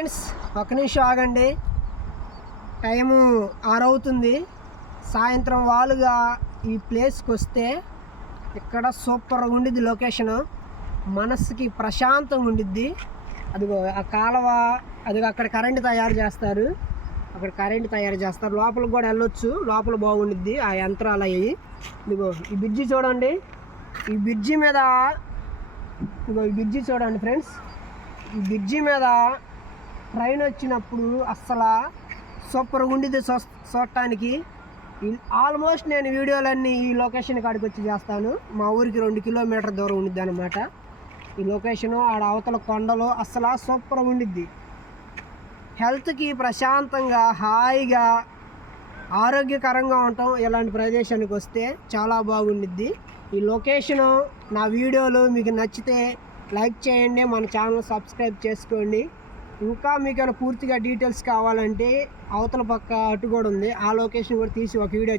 Friends, ఒక నిమిషం ఆగండి. టైము 6 అవుతుంది. సాయంత్రం వాలుగా ఈ ప్లేస్కి వస్తే ఇక్కడ సూపర్గా ఉండిద్ది. లొకేషను మనసుకి ప్రశాంతంగా ఉండిద్ది. అదిగో ఆ కాలువ, అదిగో అక్కడ కరెంటు తయారు చేస్తారు. లోపలికి కూడా వెళ్ళొచ్చు. లోపల బాగుండిద్ది ఆ యంత్రాలు అవి. ఇదిగో ఈ బ్రిడ్జి చూడండి. ఈ బ్రిడ్జి మీద చూడండి ఫ్రెండ్స్. ఈ బ్రిడ్జి మీద ట్రైన్ వచ్చినప్పుడు అస్సలు సూపర్గా ఉండిద్ది చూడటానికి. ఆల్మోస్ట్ నేను వీడియోలన్నీ ఈ లొకేషన్ కాడికి వచ్చి చేస్తాను. మా ఊరికి 2 కిలోమీటర్ దూరం ఉండిద్ది అనమాట ఈ లొకేషను. ఆడ అవతల కొండలు అస్సలు సూపర్గా ఉండిద్ది. హెల్త్కి ప్రశాంతంగా, హాయిగా, ఆరోగ్యకరంగా ఉంటాం. ఇలాంటి ప్రదేశానికి వస్తే చాలా బాగుండిద్ది. ఈ లొకేషను, నా వీడియోలు మీకు నచ్చితే లైక్ చేయండి, మన ఛానల్ సబ్స్క్రైబ్ చేసుకోండి. ఇంకా మీకు పూర్తిగా డీటెయిల్స్ కావాలంటే అవతల పక్క అటు కూడా ఉంది. ఆ లొకేషన్ కూడా తీసి ఒక వీడియో